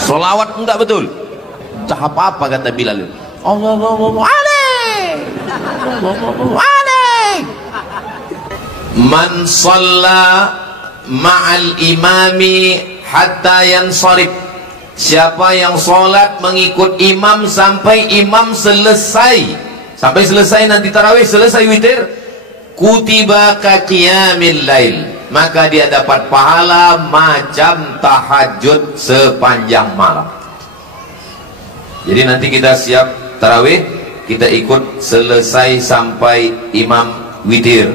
Solawat enggak betul. Entah apa kata Bilal. Allahu alaih. Allahu alaih. Man shalla ma'al imami hatta yansarif. Siapa yang sholat mengikut imam sampai imam selesai, sampai selesai nanti tarawih, selesai witir, kutiba ka qiyamil lail, maka dia dapat pahala macam tahajud sepanjang malam. Jadi nanti kita siap tarawih, kita ikut selesai sampai imam witir.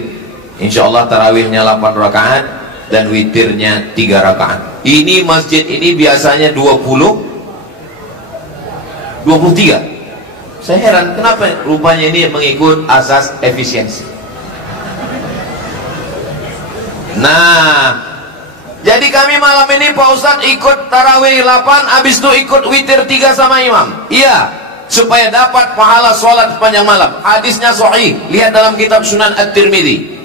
Insyaallah tarawihnya 8 rakaat dan witirnya 3 rakaat. Ini masjid ini biasanya 23. Saya heran kenapa rupanya ini mengikut asas efisiensi. Nah, jadi kami malam ini Pak Ustadz ikut tarawih 8, habis itu ikut witir 3 sama imam. Iya, supaya dapat pahala sholat sepanjang malam. Hadisnya sahih, lihat dalam kitab Sunan At-Tirmidzi.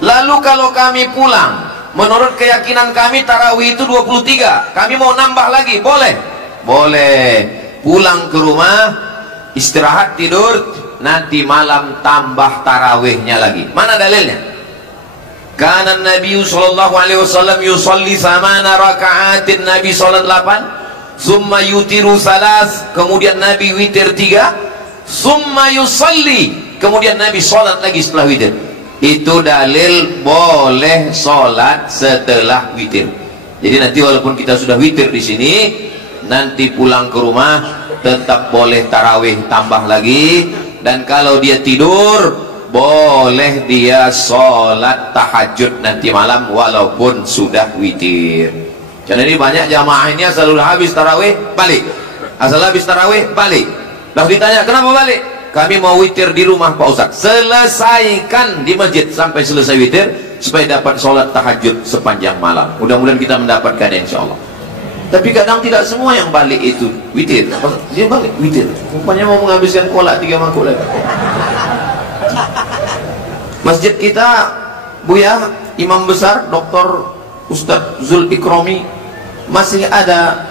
Lalu kalau kami pulang, menurut keyakinan kami tarawih itu 23, kami mau nambah lagi, boleh? Boleh. Pulang ke rumah, istirahat, tidur, nanti malam tambah tarawihnya lagi. Mana dalilnya? Karena Nabi sallallahu alaihi wasallam yusalli 8 raka'atin, Nabi salat 8, summa yutiru salas, kemudian Nabi witir 3, summa yusalli, kemudian Nabi salat lagi setelah witir. Itu dalil boleh sholat setelah witir. Jadi nanti walaupun kita sudah witir di sini, nanti pulang ke rumah tetap boleh tarawih tambah lagi. Dan kalau dia tidur, boleh dia sholat tahajud nanti malam walaupun sudah witir. Karena ini banyak jamaah ini asal udah habis tarawih balik, asal habis tarawih balik. Lalu ditanya kenapa balik? Kami mau witir di rumah Pak Ustadz. Selesaikan di masjid sampai selesai witir supaya dapat sholat tahajud sepanjang malam. Mudah-mudahan kita mendapatkan insya Allah. Tapi kadang tidak semua yang balik itu witir. Dia balik witir. Rupanya mau menghabiskan kolak 3 mangkuk lagi. Masjid kita Buya, imam besar Dr. Ustadz Zul Ikromi, masih ada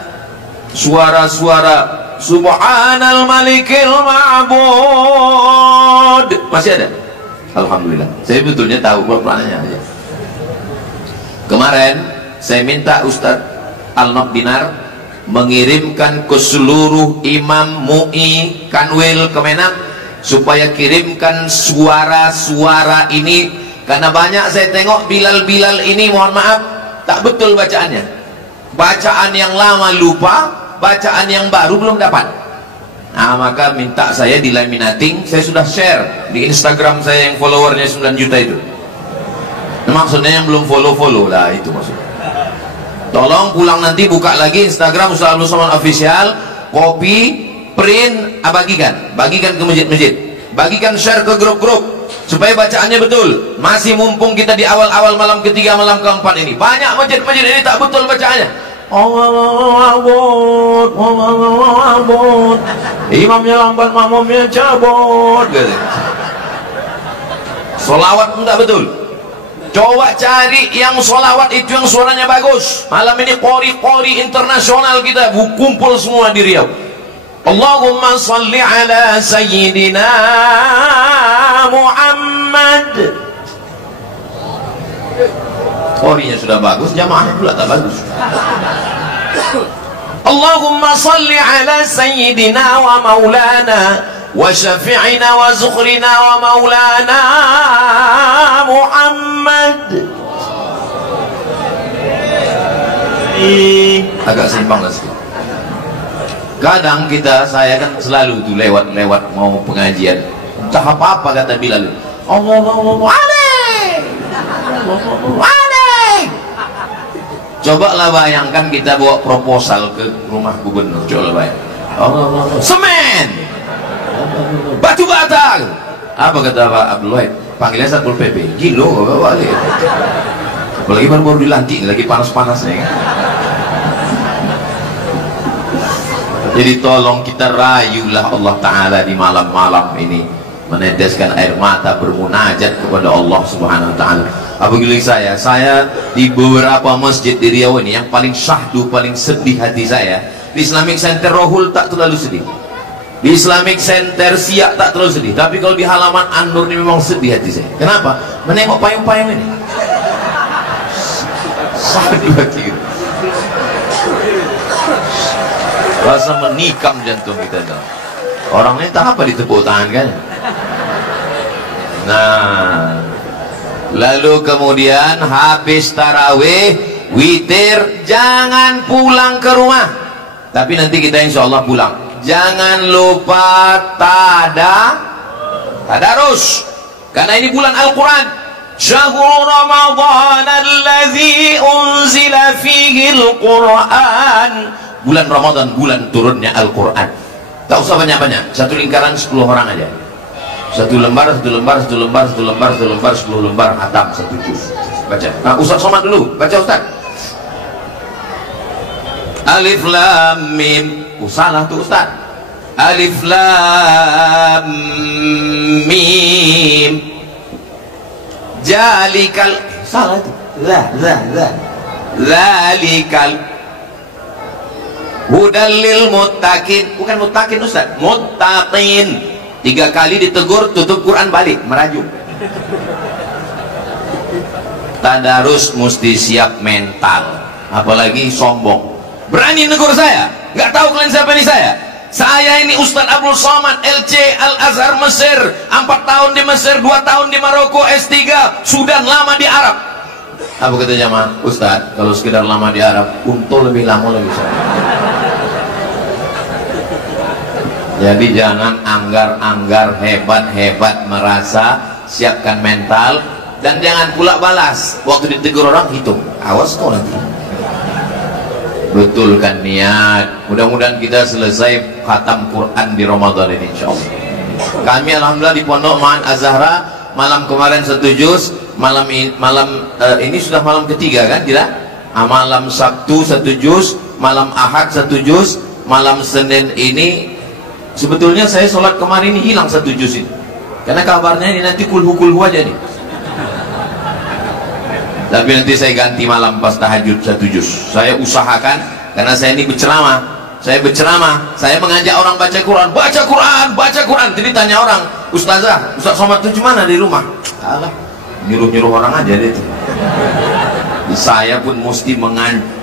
suara-suara Subhanal Malikil Ma'bud, masih ada. Alhamdulillah. Saya betulnya tahu perannya aja. Kemarin saya minta Ustadz Al-Nok Dinar mengirimkan ke seluruh imam MUI Kanwil Kemenak supaya kirimkan suara-suara ini, karena banyak saya tengok Bilal-Bilal ini, mohon maaf, tak betul bacaannya. Bacaan yang lama lupa, bacaan yang baru belum dapat. Nah, maka minta saya di laminating. Saya sudah share di Instagram saya yang followernya 9 juta itu. Nah, maksudnya yang belum follow lah, itu maksudnya. Tolong pulang nanti buka lagi Instagram Ustaz Abdul Somad Official, copy, print, bagikan ke masjid-masjid, bagikan, share ke grup-grup supaya bacaannya betul. Masih mumpung kita di awal-awal malam ketiga, malam keempat ini, banyak masjid-masjid ini tak betul bacaannya. Imamnya lambat, makmumnya cabut. Solawat enggak betul. Coba cari yang solawat itu yang suaranya bagus. Malam ini qori-qori internasional kita kumpul semua di Riau. Allahumma salli ala sayyidina Muhammad. Qorinya sudah bagus, jamaahnya pula tak bagus. Allahumma salli ala sayyidina wa maulana wa syafi'ina wa zukhrina wa maulana Muhammad. Agak seimbang lah sedikit. Kadang saya kan selalu tuh lewat mau pengajian, entah apa kata Bilal, Allahu alaih, Allahu alaih. Cobalah bayangkan kita bawa proposal ke rumah gubernur, coba bayang. Semen, batu bata. Apa kata Pak Abdul Wahid? Panggilnya Satpol PP. Gilo, balik. Apalagi baru dilantik, lagi panas-panasnya. Jadi tolong kita rayulah Allah Ta'ala di malam-malam ini. meneteskan air mata bermunajat kepada Allah Subhanahu wa taala. Apabila saya di beberapa masjid di Riau ini yang paling syahdu, paling sedih hati saya, di Islamic Center Rohul tak terlalu sedih, di Islamic Center Siak tak terlalu sedih, tapi kalau di halaman An-Nur ini memang sedih hati saya. Kenapa? Menengok payung-payung ini syahdu hati gitu. Rasa menikam jantung kita dong. Orang ini tak apa ditepuk tangan kan. Nah, lalu kemudian habis tarawih, witir, jangan pulang ke rumah. Tapi nanti kita insya Allah pulang. Jangan lupa tadarus, karena ini bulan Al-Quran. Syahrul Ramadan alladzi unzila fihi Al-Quran. Bulan Ramadan, bulan turunnya Al-Quran. Tak usah banyak-banyak, satu lingkaran 10 orang aja. Satu lembar, 10 lembar, 10 lembar, hatam satu juz. Baca. Nah, Ustaz Somad dulu, baca Ustaz. Alif Lam Mim. Salah tuh Ustaz. Alif Lam Mim. Jalikal. Salah itu. Zalikal. Hudallil muttaqin. Bukan muttaqin Ustaz, muttaqin. 3 kali ditegur, tutup Quran balik, merajuk. Tadarus mesti siap mental, apalagi sombong. Berani negur saya, nggak tahu kalian siapa ini saya. Saya ini Ustadz Abdul Somad, LC Al-Azhar Mesir, 4 tahun di Mesir, 2 tahun di Maroko, S3, sudah lama di Arab. Apa kata jamaah? Ustadz, kalau sekedar lama di Arab, untung lebih lama lebih saya. Jadi jangan anggar-anggar hebat-hebat merasa, siapkan mental, dan jangan pula balas. Waktu ditegur orang hitung, awas kau nanti. Betulkan niat. Mudah-mudahan kita selesai khatam Quran di Ramadan ini insyaallah. Kami alhamdulillah di Pondok Ma'an Az-Zahra malam kemarin 1 juz, malam ini sudah malam ketiga kan tidak? Malam Sabtu 1 juz, malam Ahad 1 juz, malam Senin ini. Sebetulnya saya sholat kemarin ini hilang 1 juz ini, karena kabarnya ini nanti kulhu aja nih. Tapi nanti saya ganti malam pas tahajud 1 juz. Saya usahakan, karena saya ini berceramah. Saya mengajak orang baca Quran. Jadi tanya orang, Ustaz Somad itu gimana di rumah? Alah, nyuruh orang aja deh itu. Saya pun mesti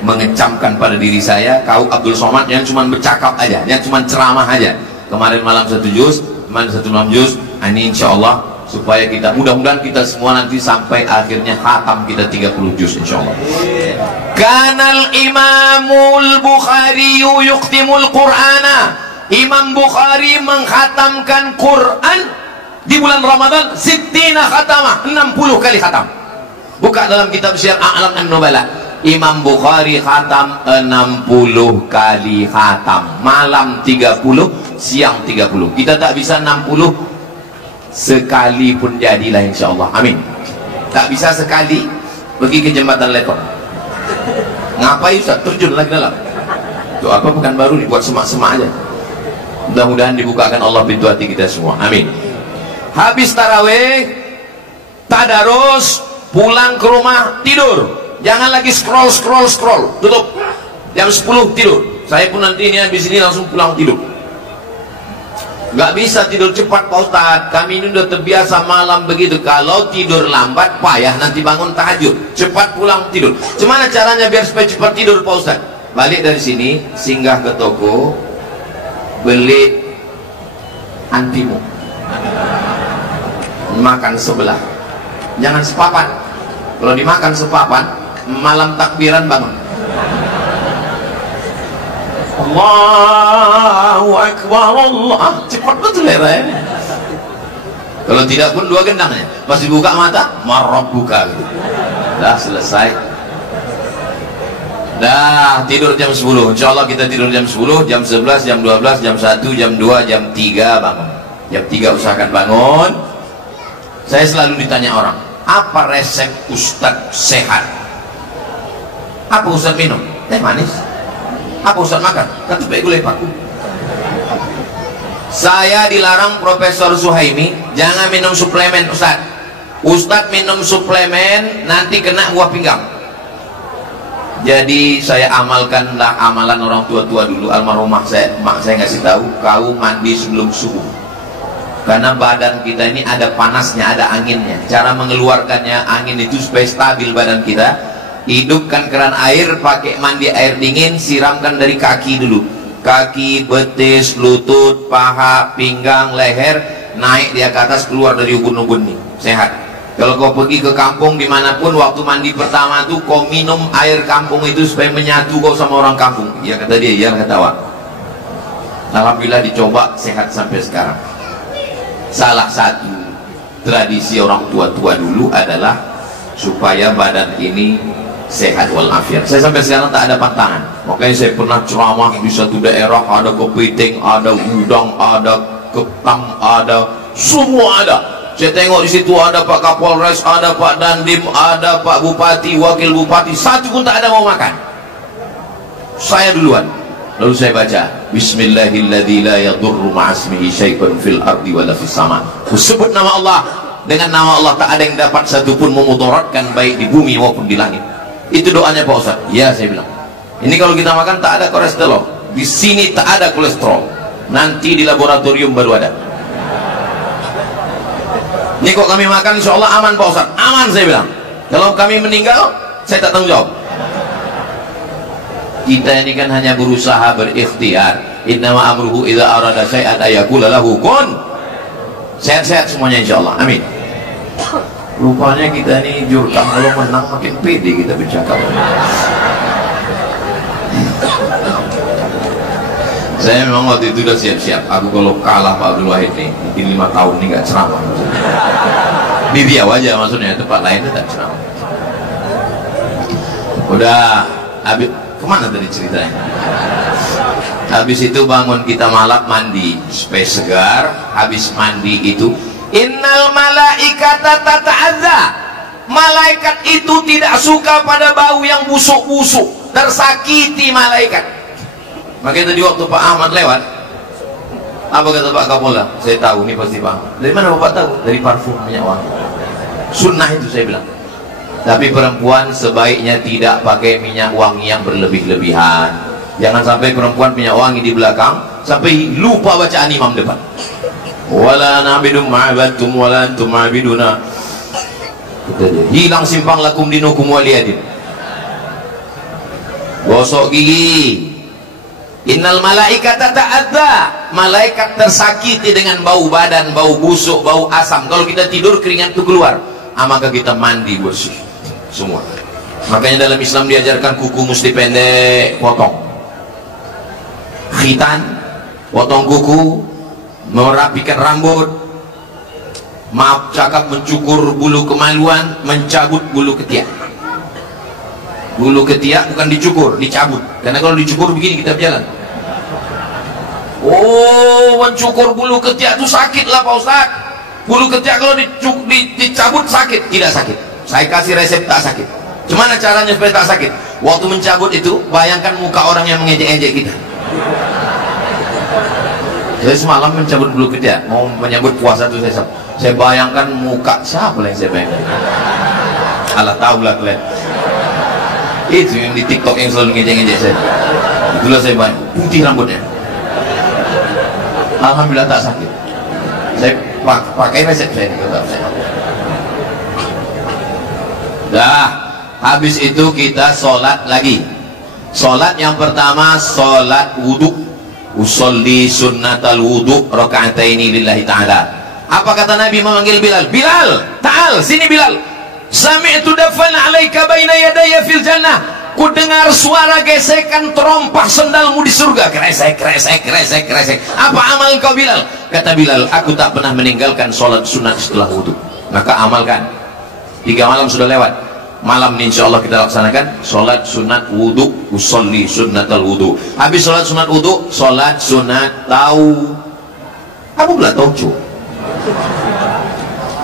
mengecamkan pada diri saya, kau Abdul Somad yang cuma bercakap aja, yang cuma ceramah aja. Kemarin malam 1 juz, kemarin 1 malam juz. Ini insya Allah supaya kita, mudah-mudahan kita semua nanti sampai akhirnya khatam kita 30 juz insya Allah. Kanal Imamul Bukhari yuqtimul Qur'ana. Imam Bukhari menghatamkan Quran di bulan Ramadan 60 khatamah, 60 kali khatam. Buka dalam kitab Syiar A'lam An-Nubala. Imam Bukhari khatam 60 kali khatam. Malam 30, siang 30. Kita tak bisa 60 sekali pun jadilah insyaallah. Amin. Tak bisa sekali pergi ke jembatan Lekon. Ngapain Ustaz? Terjun lagi dalam. Itu apa bukan baru dibuat semak-semak aja. Mudah-mudahan dibukakan Allah pintu hati kita semua. Amin. Habis tarawih, tadarus, pulang ke rumah, tidur. Jangan lagi scroll. Tutup. Jam 10 tidur. Saya pun nanti ini habis ini langsung pulang tidur. Nggak bisa tidur cepat Pak Ustadz. Kami ini udah terbiasa malam begitu. Kalau tidur lambat payah nanti bangun tahajud. Cepat pulang tidur. Gimana caranya biar supaya cepat tidur Pak Ustadz? Balik dari sini, singgah ke toko, beli antimu, makan sebelah. Jangan sepapan. Kalau dimakan sepapan, malam takbiran bangun. Allahu Akbar, Allah. Cepat betul ya ini. Kalau tidak pun 2 gendangnya. Pas dibuka mata, marab buka. Dah selesai. Dah tidur jam 10. Insya Allah kita tidur jam 10, jam 11, jam 12, jam 1, jam 2, jam 3 bangun. Jam 3 usahakan bangun. Saya selalu ditanya orang, apa resep Ustadz sehat? Apa Ustadz minum? Teh manis. Apa Ustadz makan? Kata baik gulai paku. Saya dilarang Profesor Suhaimi jangan minum suplemen Ustaz. Ustaz minum suplemen nanti kena buah pinggang. Jadi saya amalkanlah amalan orang tua-tua dulu. Almarhumah mak saya ngasih tahu, kau mandi sebelum subuh. Karena badan kita ini ada panasnya, ada anginnya. Cara mengeluarkannya angin itu supaya stabil badan kita. Hidupkan keran air, pakai mandi air dingin, siramkan dari kaki dulu. Kaki, betis, lutut, paha, pinggang, leher, naik dia ke atas, keluar dari ubun-ubun nih, sehat. Kalau kau pergi ke kampung dimanapun, waktu mandi pertama tuh kau minum air kampung itu supaya menyatu kau sama orang kampung. Ya kata dia, ya kata awak. Alhamdulillah dicoba, sehat sampai sekarang. Salah satu tradisi orang tua-tua dulu adalah supaya badan ini sehat walafiat. Saya sampai sekarang tak ada pantangan. Makanya saya pernah ceramah di satu daerah, ada kepiting, ada udang, ada ketam, ada semua ada. Saya tengok di situ ada Pak Kapolres, ada Pak Dandim, ada Pak Bupati, Wakil Bupati, satu pun tak ada mau makan. Saya duluan. Lalu saya baca, Bismillahilladzi la yadurru ma'asmihi syai'un fil ardi wala fis sama. Sebut nama Allah. Dengan nama Allah tak ada yang dapat satupun memudaratkan baik di bumi maupun di langit. Itu doanya Pak Ustaz. Ya, saya bilang. Ini kalau kita makan tak ada kolesterol. Di sini tak ada kolesterol. Nanti di laboratorium baru ada. Ini kok kami makan insya Allah aman Pak Ustaz. Aman saya bilang. Kalau kami meninggal, saya tak tanggung jawab. Kita ini kan hanya berusaha berikhtiar. Innama amruhu idza arada syai'an ayaqula lahu kun. Sehat-sehat semuanya insya Allah. Amin. Rupanya kita ini jurkam, kalau menang makin pede kita bercakap. Saya memang waktu itu udah siap-siap. Aku kalau kalah Pak Abdul Wahid nih, mungkin 5 tahun nih gak ceramah. Di Riau aja maksudnya, tempat lain itu tak ceramah. Udah, habis kemana tadi ceritanya? Habis itu bangun kita malam mandi supaya segar. Habis mandi itu, innal malaikata tata'adza. Malaikat itu tidak suka pada bau yang busuk-busuk, tersakiti malaikat. Makanya tadi waktu Pak Ahmad lewat, apa kata Pak Kapolda? Saya tahu ini pasti Pak. Dari mana Bapak tahu? Dari parfum minyak wangi. Sunnah itu saya bilang. Tapi perempuan sebaiknya tidak pakai minyak wangi yang berlebih-lebihan. Jangan sampai perempuan minyak wangi di belakang sampai lupa bacaan imam depan. Wala na'budu ma'abattum wala antum ma'biduna. Hilang simpang lakum dinukum waliyadin. Gosok gigi. Innal malaikata ta'adza. Malaikat tersakiti dengan bau badan, bau busuk, bau asam. Kalau kita tidur keringat itu keluar. Maka kita mandi bersih semua. Makanya dalam Islam diajarkan kuku mesti pendek, potong. Khitan, potong kuku, merapikan rambut. Maaf cakap, mencukur bulu kemaluan, mencabut bulu ketiak. Bulu ketiak bukan dicukur, dicabut. Karena kalau dicukur begini kita berjalan. Oh, mencukur bulu ketiak itu sakit lah Pak Ustaz. Bulu ketiak kalau dicabut sakit? Tidak sakit. Saya kasih resep tak sakit. Gimana caranya supaya tak sakit? Waktu mencabut itu, bayangkan muka orang yang mengejek-ejek kita. Saya semalam mencabut bulu ketiak, mau menyambut puasa itu saya bayangkan muka siapa yang saya bayangkan? Alah tahu lah kalian. Itu yang di TikTok yang selalu ngejek-ngejek saya. Itulah saya bayang, putih rambutnya. Alhamdulillah tak sakit. Saya pakai resep saya ini. Dah, habis itu kita sholat lagi. Sholat yang pertama sholat wudhu. Usolli sunnatal wudhu raka'ataini lillahi ta'ala. Apa kata Nabi memanggil Bilal? Bilal, ta'al, sini Bilal. Sami'tu dafan 'alaika baina yadayya fil jannah. Ku dengar suara gesekan terompah sendalmu di surga. Kresek, kresek, kresek, kresek. Apa amal kau Bilal? Kata Bilal, aku tak pernah meninggalkan sholat sunat setelah wudhu. Maka amalkan. 3 malam sudah lewat. Malam ini insya Allah kita laksanakan sholat sunat wudhu. Usolli sunnatal wudhu. Habis sholat sunat wudhu, sholat sunat tahu. Apa pula tauco?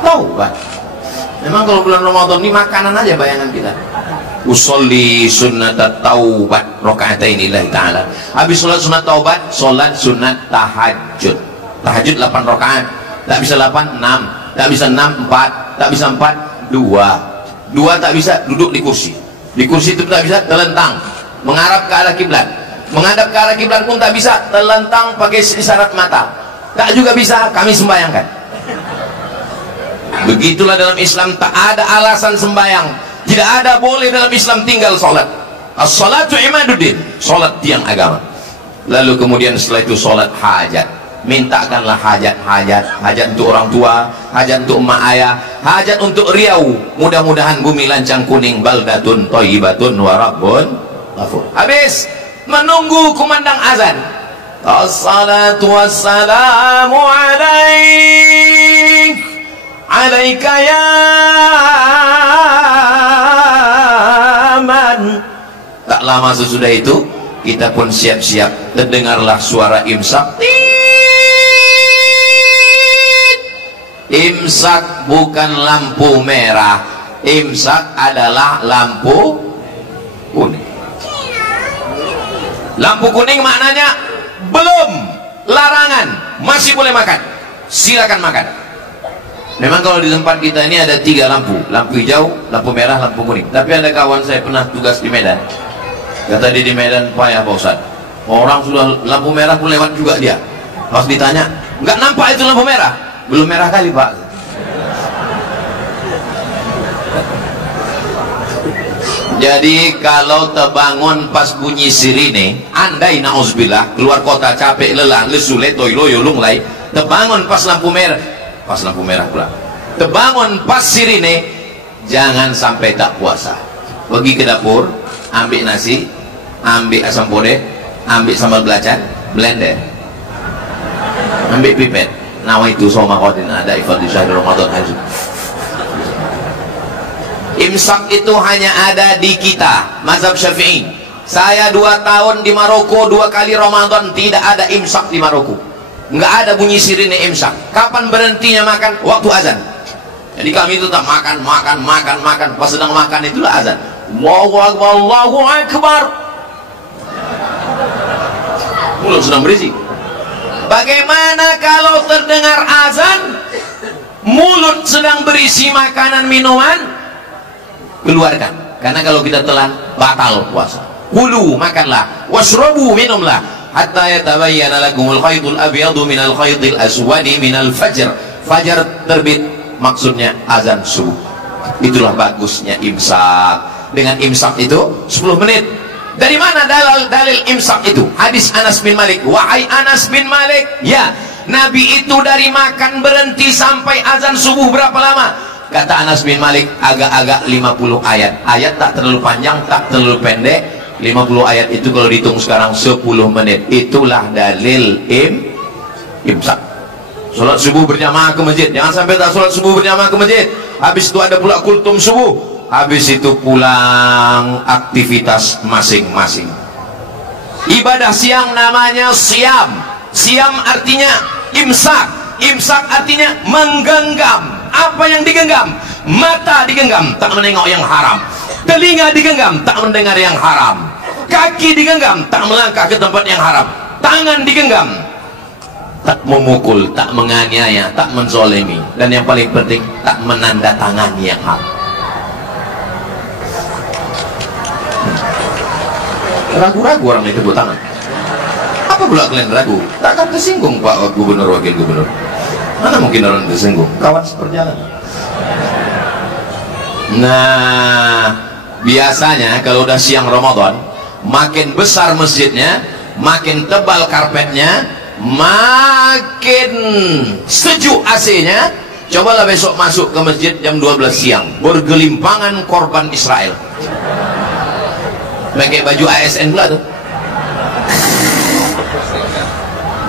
Tahu kan? Memang kalau bulan Ramadan ini makanan aja bayangan kita. Usolli sunnatat taubat raka'ataini lillahi ta'ala. Habis sholat sunat taubat, sholat sunat tahajud. tahajud 8 rakaat, tak bisa 8, 6, tak bisa 6, 4, tak bisa 4, 2 tak bisa duduk di kursi itu tak bisa, telentang mengarah ke arah kiblat, menghadap ke arah kiblat pun tak bisa, telentang pakai isyarat mata tak juga bisa, kami sembayangkan. Begitulah dalam Islam, tak ada alasan sembayang, tidak ada boleh dalam Islam tinggal sholat. As-salatu imaduddin, sholat tiang agama. Lalu kemudian setelah itu sholat hajat, mintakanlah hajat untuk orang tua, hajat untuk emak ayah, hajat untuk Riau, mudah-mudahan bumi lancang kuning, baldatun thayyibatun wa rabbun ghafur. Habis menunggu kumandang azan, as-salatu wassalamu alaika ya man. Tak lama sesudah itu kita pun siap-siap, terdengarlah suara imsak. Imsak bukan lampu merah, imsak adalah lampu kuning. Lampu kuning maknanya belum, larangan, masih boleh makan, silakan makan. Memang kalau di tempat kita ini ada 3 lampu, lampu hijau, lampu merah, lampu kuning. Tapi ada kawan saya pernah tugas di Medan, kata dia di Medan, payah Pak Ustaz, orang sudah lampu merah pun lewat juga dia. Pas ditanya, nggak nampak itu lampu merah, belum merah kali Pak. Jadi kalau terbangun pas bunyi sirine, andai na'udzubillah keluar kota capek lelah lesu letoy loyo lunglai, terbangun pas lampu merah pula, terbangun pas sirine, jangan sampai tak puasa. Pergi ke dapur, ambil nasi, ambil asam podeh, ambil sambal belacan, blender, ambil pipet, nawaitu soma qadin ada ifadhi syahr Ramadan haji. Imsak itu hanya ada di kita, mazhab Syafi'i. Saya 2 tahun di Maroko, 2 kali Ramadan tidak ada imsak di Maroko. Nggak ada bunyi sirine imsak. Kapan berhentinya makan? Waktu azan. Jadi kami itu tak makan. Pas sedang makan itulah azan. Allahu Akbar, Allahu Akbar. Mulut sedang berisi. Bagaimana kalau terdengar azan, mulut sedang berisi makanan minuman? Keluarkan, karena kalau kita telan batal puasa. Kulu, makanlah, washrabu, minumlah, hatta yatabayyana lakumul khaytul abyadu minal khaytil aswadi minal fajr. Fajar terbit, maksudnya azan subuh. Itulah bagusnya imsak. Dengan imsak itu 10 menit. Dari mana dalil imsak itu? Hadis Anas bin Malik. Wahai Anas bin Malik, ya, Nabi itu dari makan berhenti sampai azan subuh berapa lama? Kata Anas bin Malik, agak-agak 50 ayat. Ayat tak terlalu panjang, tak terlalu pendek. 50 ayat itu kalau dihitung sekarang 10 menit. Itulah dalil imsak. Sholat subuh berjamaah ke masjid. Jangan sampai tak sholat subuh berjamaah ke masjid. Habis itu ada pula kultum subuh. Habis itu pulang aktivitas masing-masing. Ibadah siang namanya siam. Siam artinya imsak. Imsak artinya menggenggam. Apa yang digenggam? Mata digenggam, tak menengok yang haram. Telinga digenggam, tak mendengar yang haram. Kaki digenggam, tak melangkah ke tempat yang haram. Tangan digenggam, tak memukul, tak menganiaya, tak menzolimi. Dan yang paling penting, tak menandatangani yang haram. Ragu-ragu orang itu tepuk tangan. Apa pula kalian ragu? Takkan tersinggung Pak Gubernur, Wakil Gubernur. Mana mungkin orang tersinggung? Kawan seperjalanan. Nah, biasanya kalau udah siang Ramadan, makin besar masjidnya, makin tebal karpetnya, makin sejuk AC-nya. Cobalah besok masuk ke masjid jam 12 siang, bergelimpangan korban Israel. Pakai baju ASN pula tuh.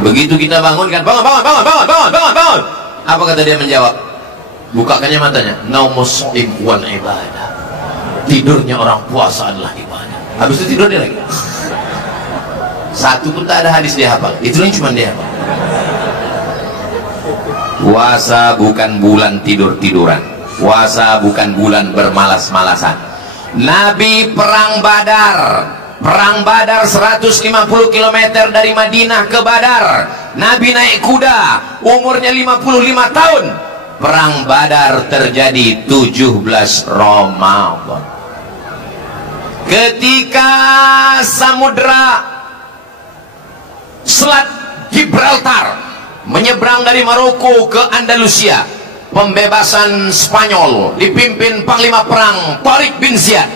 Begitu kita bangunkan, bangun. Apa kata dia menjawab? Bukakannya matanya. Naumus shaim wal ibadah. Tidurnya orang puasa adalah ibadah. Habis itu tidur dia lagi. Satu pun tak ada hadis dia hafal. Itu yang cuma dia hafal. Puasa bukan bulan tidur-tiduran. Puasa bukan bulan bermalas-malasan. Nabi perang Badar Perang Badar 150 km dari Madinah ke Badar. Nabi naik kuda, umurnya 55 tahun. Perang Badar terjadi 17 Ramadan. Ketika samudra Selat Gibraltar menyeberang dari Maroko ke Andalusia, pembebasan Spanyol dipimpin Panglima Perang Tariq bin Ziyad,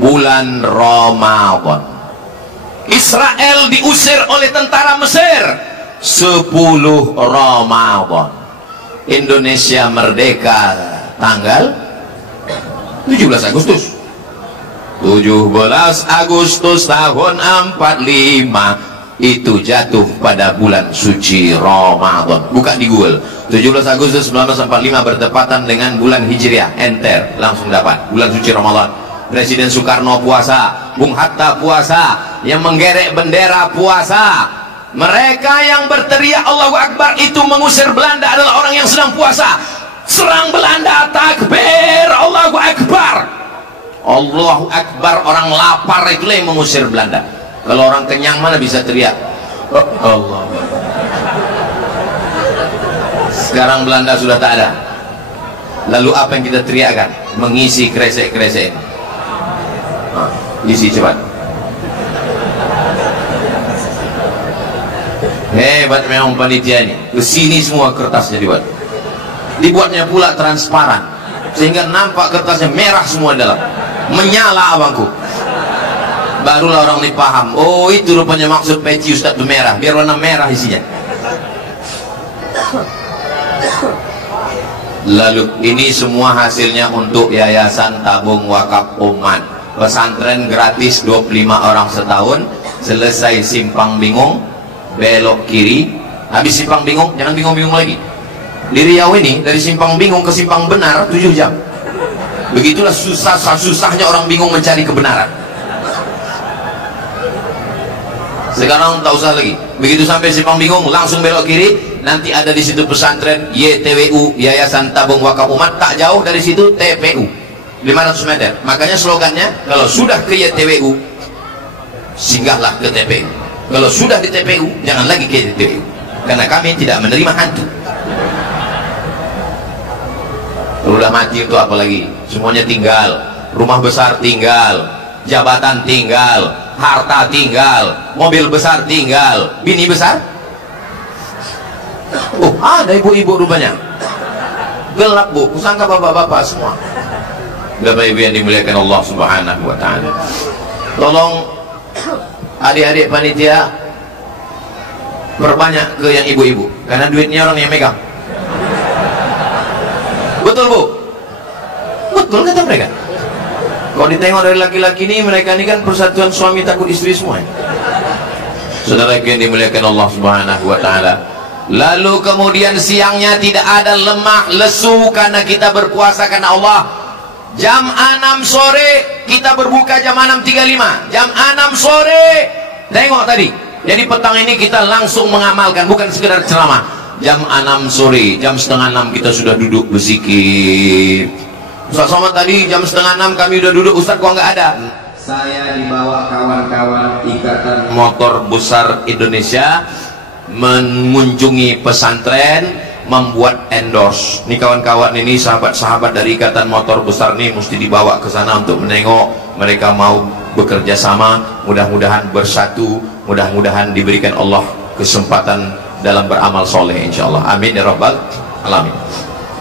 bulan Ramadan. Israel diusir oleh tentara Mesir 10 Ramadan. Indonesia merdeka tanggal 17 Agustus 17 Agustus tahun 45. Itu jatuh pada bulan suci Ramadan. Buka di Google, 17 Agustus 1945 bertepatan dengan bulan Hijriah. Enter, langsung dapat bulan suci Ramadan. Presiden Soekarno puasa, Bung Hatta puasa, yang menggerek bendera puasa. Mereka yang berteriak Allahu Akbar itu mengusir Belanda adalah orang yang sedang puasa. Serang Belanda, takbir, Allahu Akbar. Allahu Akbar, orang lapar itulah yang mengusir Belanda. Kalau orang kenyang mana bisa teriak oh, Allah. Sekarang Belanda sudah tak ada. Lalu apa yang kita teriakkan? Mengisi kresek-kresek. Isi cepat. Hebat memang panitia ini. Kesini semua kertasnya dibuat. Dibuatnya pula transparan, sehingga nampak kertasnya merah semua dalam. Menyala abangku. Barulah orang ini paham. Oh, itu rupanya maksud peci Ustaz itu merah, biar warna merah isinya. Lalu ini semua hasilnya untuk Yayasan Tabung Wakaf Umat. Pesantren gratis 25 orang setahun. Selesai simpang bingung, belok kiri. Habis simpang bingung, jangan bingung-bingung lagi. Di Riau ini dari simpang bingung ke simpang benar 7 jam. Begitulah susahnya orang bingung mencari kebenaran. Sekarang tak usah lagi. Begitu sampai simpang bingung langsung belok kiri. Nanti ada di situ pesantren YTWU, Yayasan Tabung Wakaf Umat. Tak jauh dari situ TPU 500 meter. Makanya slogannya, kalau sudah ke YTWU singgahlah ke TPU. Kalau sudah di TPU jangan lagi ke TPU, karena kami tidak menerima hantu. Kalau udah mati itu apalagi, semuanya tinggal. Rumah besar tinggal, jabatan tinggal, harta tinggal, mobil besar tinggal, bini besar. Oh, ada ibu-ibu rupanya. Gelap bu, kusangka bapak-bapak semua. Bapak ibu yang dimuliakan Allah Subhanahu wa ta'ala, tolong adik-adik panitia perbanyak ke yang ibu-ibu, karena duitnya orang yang megang. Betul bu? Betul kata mereka. Kalau ditengok dari laki-laki ini, mereka ini kan persatuan suami takut istri semua. Saudara yang dimuliakan Allah Subhanahu wa ta'ala, lalu kemudian siangnya tidak ada lemah lesu karena kita berpuasa karena Allah. Jam 6 sore kita berbuka, jam 6.35, jam 6 sore. Tengok tadi. Jadi petang ini kita langsung mengamalkan, bukan sekedar ceramah. Jam 6 sore, jam setengah 6 kita sudah duduk berzikir. Ustaz Somad tadi jam setengah 6 kami udah duduk, Ustaz kok nggak ada? Saya dibawa kawan-kawan Ikatan Motor Besar Indonesia mengunjungi pesantren, membuat endorse. Ini kawan-kawan ini, sahabat-sahabat dari Ikatan Motor Besar ini mesti dibawa ke sana untuk menengok. Mereka mau bekerja sama, mudah-mudahan bersatu, mudah-mudahan diberikan Allah kesempatan dalam beramal soleh insyaallah. Amin ya rabbal alamin.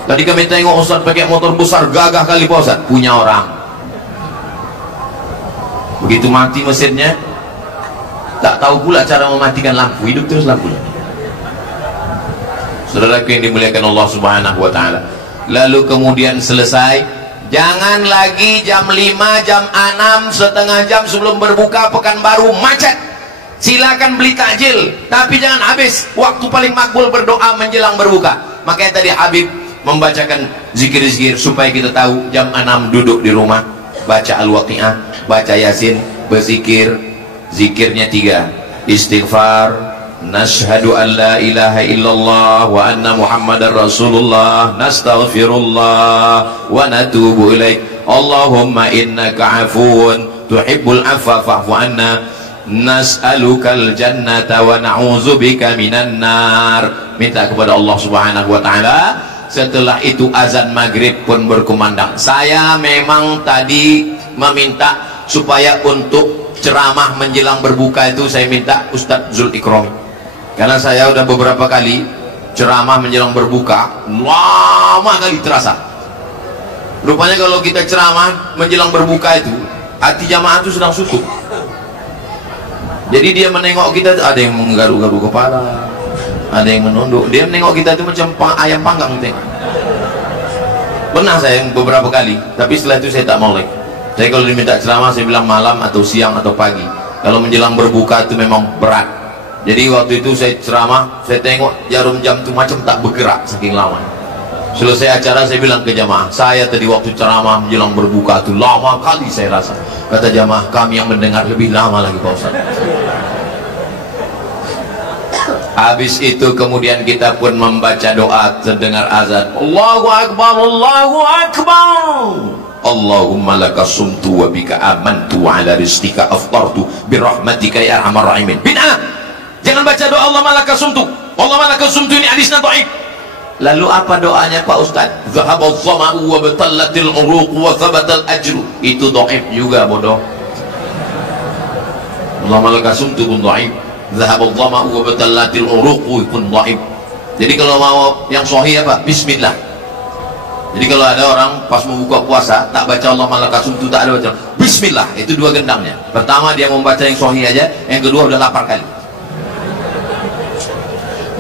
Tadi kami tengok Ustaz pakai motor besar, gagah kali Pak Ustaz, punya orang. Begitu mati mesinnya, tak tahu pula cara mematikan lampu, hidup terus lampunya. Saudaraku yang dimuliakan Allah Subhanahu wa ta'ala, lalu kemudian selesai, jangan lagi jam 5, jam 6, setengah jam sebelum berbuka Pekanbaru macet. Silakan beli takjil, tapi jangan habis. Waktu paling makbul berdoa menjelang berbuka. Makanya tadi Habib membacakan zikir-zikir supaya kita tahu jam 6 duduk di rumah, baca Al-Waqi'ah, baca Yasin, berzikir. Zikirnya 3, istighfar, nashhadu an la ilaha illallah wa anna muhammadar rasulullah, nastaghfirullah wa natubu ilaik, Allahumma innaka afuun tuhibbul afwa fa'fu anna, nas'alukal jannata wa na'udzubika minan nar. Minta kepada Allah Subhanahu wa taala. Setelah itu azan maghrib pun berkumandang. Saya memang tadi meminta supaya untuk ceramah menjelang berbuka itu saya minta Ustadz Zul Ikram, karena saya udah beberapa kali ceramah menjelang berbuka lama kali terasa. Rupanya kalau kita ceramah menjelang berbuka itu hati jamaah itu sedang suntuk. Jadi dia menengok kita, ada yang menggaruk-garuk kepala, ada yang menunduk. Dia menengok kita itu macam ayam panggang tengok. Pernah saya beberapa kali, tapi setelah itu saya tak mau lagi. Saya kalau diminta ceramah saya bilang malam atau siang atau pagi. Kalau menjelang berbuka itu memang berat. Jadi waktu itu saya ceramah, saya tengok jarum jam itu macam tak bergerak saking lama. Selesai acara saya bilang ke jamaah, saya tadi waktu ceramah menjelang berbuka itu lama kali saya rasa. Kata jamaah, kami yang mendengar lebih lama lagi Pak Ustaz. Habis itu kemudian kita pun membaca doa terdengar azan. Allahu Akbar, Allahu Akbar. Allahumma laka sumtu wa bika amantu wa ala rizqika aftartu birahmatika ya arhamar rahimin. Bid'ah. Jangan baca doa Allahumma laka sumtu. Allahumma laka sumtu, ini hadisnya dhaif. Lalu apa doanya Pak Ustaz? Zahabal zama'u wa batallatil uruq wa thabatal ajru. Itu dhaif juga bodoh. Allahumma laka sumtu pun dhaif. Zahabal zama'u wa batallatil uruq pun dhaif. Jadi kalau mau yang sahih apa? Bismillah. Jadi kalau ada orang pas membuka puasa tak baca Allahumma laka sumtu, tak ada baca Bismillah, itu dua gendangnya. Pertama dia membaca yang sahih aja, yang kedua udah 8 kali.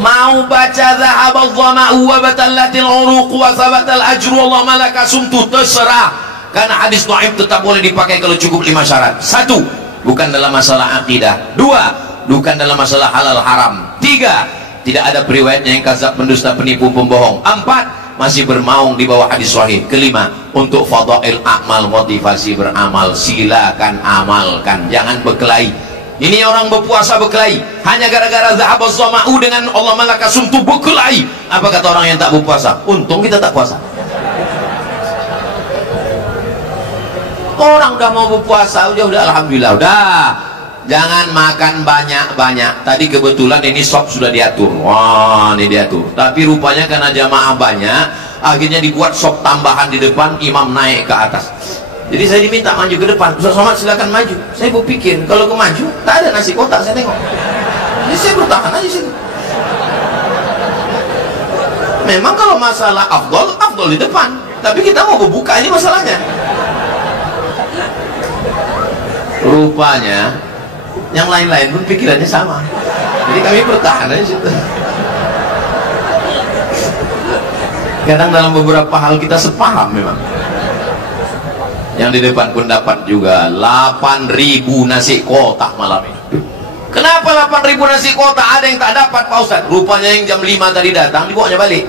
Mau baca zahabal dhama'u wa batallatil uruq wa thabatal ajru Allahumma laka sumtu, terserah. Karena hadis dhaif tetap boleh dipakai kalau cukup 5 syarat. 1, bukan dalam masalah akidah. 2, bukan dalam masalah halal haram. 3, tidak ada periwayatnya yang kadzab, pendusta, penipu, pembohong. 4, masih bermaung di bawah hadis sahih. 5, untuk fadail amal, motivasi beramal, silakan amalkan, jangan berkelahi. Ini orang berpuasa berkelahi hanya gara-gara zahabaz zama'u dengan Allahumma laka sumtu berkelahi. Apa kata orang yang tak berpuasa? Untung kita tak puasa. Orang udah mau berpuasa udah alhamdulillah, udah jangan makan banyak-banyak. Tadi kebetulan ini sop sudah diatur. Wah, ini diatur. Tapi rupanya karena jamaah banyak, akhirnya dibuat sop tambahan di depan, imam naik ke atas. Jadi saya diminta maju ke depan. Ustaz Somad silakan maju. Saya berpikir kalau ke maju tak ada nasi kotak, saya tengok. Jadi saya bertahan aja situ. Memang kalau masalah afdol di depan. Tapi kita mau berbuka, ini masalahnya. Rupanya yang lain-lain pun pikirannya sama. Jadi kami bertahan aja situ. Kadang dalam beberapa hal kita sepaham memang. Yang di depan pun dapat juga 8.000 nasi kotak malam ini. Kenapa 8.000 nasi kotak? Ada yang tak dapat Pak Ustaz. Rupanya yang jam 5 tadi datang dibawanya balik.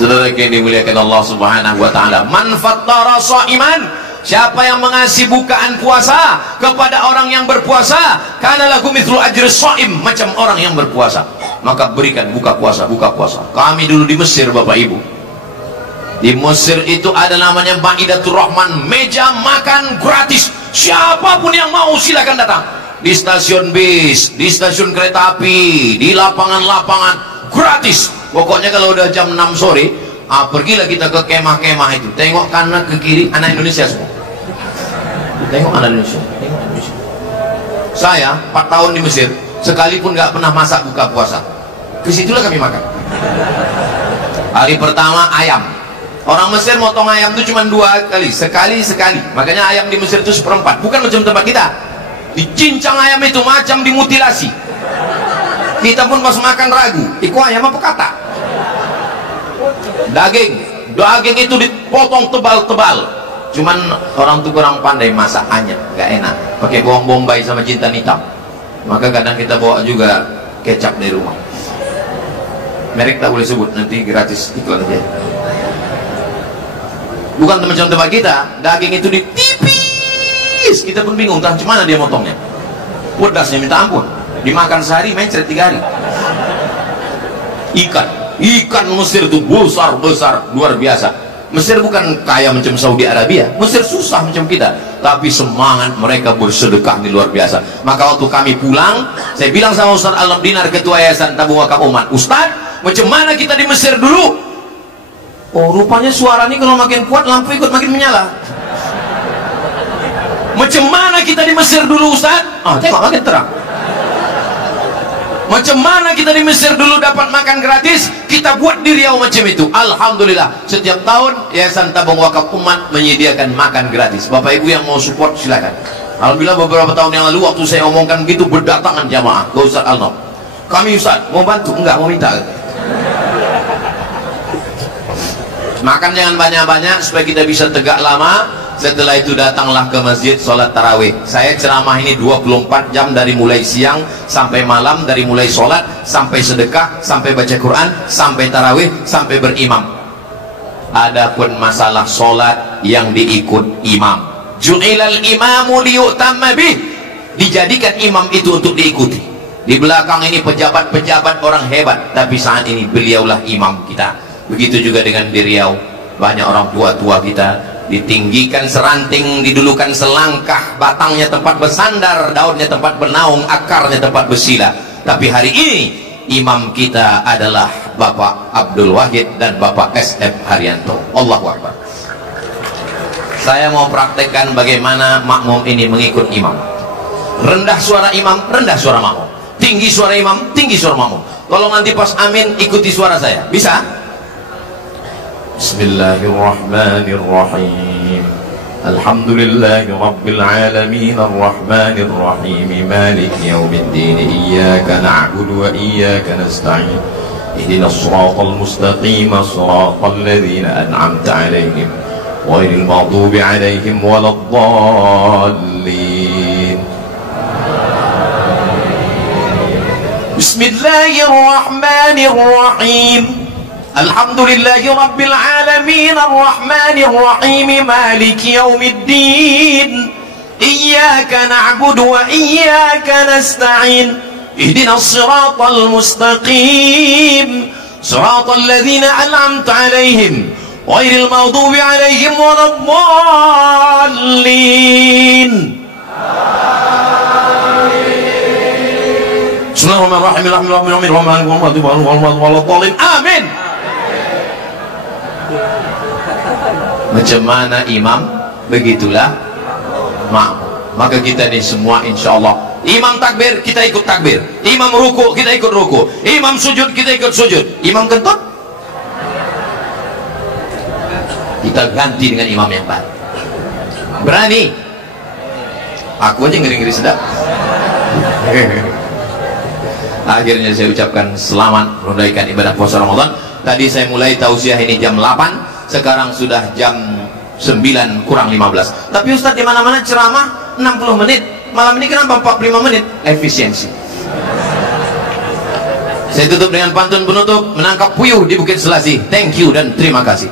Saudara yang dimuliakan Allah Subhanahu wa taala, man fattara shaiman, siapa yang mengasih bukaan puasa kepada orang yang berpuasa, kana lahu mithlu ajri shaim, macam orang yang berpuasa. Maka berikan buka puasa. Kami dulu di Mesir Bapak Ibu. Di Mesir itu ada namanya Maidatul Rahman, meja makan gratis. Siapapun yang mau silakan datang. Di stasiun bis, di stasiun kereta api, di lapangan-lapangan gratis. Pokoknya kalau udah jam 6 sore, pergilah kita ke kemah-kemah itu. Tengok kanan ke kiri anak Indonesia semua. Tengok anak Indonesia. Saya 4 tahun di Mesir, sekalipun nggak pernah masak buka puasa. Kesitulah kami makan. Hari pertama ayam. Orang Mesir motong ayam itu cuma 2 kali, sekali. Makanya ayam di Mesir itu 1/4. Bukan macam tempat kita. Dicincang ayam itu macam dimutilasi. Kita pun pas makan ragu, iku ayam apa kata? Daging itu dipotong tebal-tebal. Cuman orang tuh kurang pandai masak, anyep, nggak enak. Pakai bawang bombay sama jintan hitam. Maka kadang kita bawa juga kecap dari rumah. Merek tak boleh sebut, nanti gratis iklan aja. Bukan macam tempat kita, daging itu ditipis, kita pun bingung, entah cemana dia motongnya. Pedasnya minta ampun, dimakan sehari, mencret 3 hari. Ikan Mesir itu besar, luar biasa. Mesir bukan kaya macam Saudi Arabia, Mesir susah macam kita, tapi semangat mereka bersedekah ini luar biasa. Maka waktu kami pulang, saya bilang sama Ustaz Alam Dinar, ketua Yayasan Tabung Wakaf Umat, Ustaz, macam mana kita di Mesir dulu? Oh, rupanya suara ini kalau makin kuat lampu ikut makin menyala. Macam mana kita di Mesir dulu, Ustaz? Tengok makin terang. Macam mana kita di Mesir dulu dapat makan gratis? Kita buat di Riau macam itu. Alhamdulillah, setiap tahun Yayasan Tabung Wakaf Umat menyediakan makan gratis. Bapak Ibu yang mau support silakan. Alhamdulillah beberapa tahun yang lalu waktu saya omongkan begitu, berdatangan jamaah ke Ustaz Al-Nob. Kami Ustaz, mau bantu? Enggak, mau minta. Makan jangan banyak-banyak supaya kita bisa tegak lama. Setelah itu datanglah ke masjid sholat tarawih. Saya ceramah ini 24 jam, dari mulai siang sampai malam, dari mulai sholat sampai sedekah, sampai baca Quran, sampai tarawih, sampai berimam. Adapun masalah sholat yang diikut imam, ju'ilal imamu liyu'tamma bih, dijadikan imam itu untuk diikuti. Di belakang ini pejabat-pejabat orang hebat, tapi saat ini beliaulah imam kita. Begitu juga dengan di Riau, banyak orang tua-tua kita ditinggikan seranting, didulukan selangkah, batangnya tempat bersandar, daunnya tempat bernaung, akarnya tempat bersila. Tapi hari ini imam kita adalah Bapak Abdul Wahid dan Bapak SF Haryanto. Allahu Akbar. Saya mau praktekkan bagaimana makmum ini mengikut imam. Rendah suara imam, rendah suara makmum. Tinggi suara imam, tinggi suara makmum. Kalau nanti pas amin ikuti suara saya, bisa? Bismillahirrahmanirrahim. Alhamdulillahi Rabbil Alamin, Ar-Rahmanir-Rahim, Maliki Yawmiddin, Iyyaka na'budu wa iyyaka nasta'in, Ihdinas siratal mustaqim, siratal ladzina an'amta 'alaihim, ghairil maghdubi 'alaihim waladdallin. Bismillahirrahmanirrahim. Alhamdulillahi Rabbil Alamin, Ar-Rahmanir-Rahim, Maliki Yawmiddin, Iyyaka na'budu wa iyyaka nasta'in, Ihdinas siratal mustaqim, siratal ladzina an'amta 'alaihim, ghairil maghdubi 'alaihim waladdallin. Bismillahirrahmanirrahim. Amin. Macam mana imam, begitulah makmum. Maka kita ini semua insya Allah, imam takbir kita ikut takbir, imam ruku kita ikut ruku, imam sujud kita ikut sujud, imam kentut kita ganti dengan imam yang baik. Berani? Aku aja ngeri-ngeri sedap. Akhirnya saya ucapkan selamat menunaikan ibadah puasa Ramadan. Tadi saya mulai tausiah ini jam 8, sekarang sudah jam 9 kurang 15. Tapi Ustadz di mana-mana ceramah 60 menit. Malam ini kenapa 45 menit? Efisiensi. Saya tutup dengan pantun penutup, menangkap puyuh di Bukit Selasi. Thank you dan terima kasih.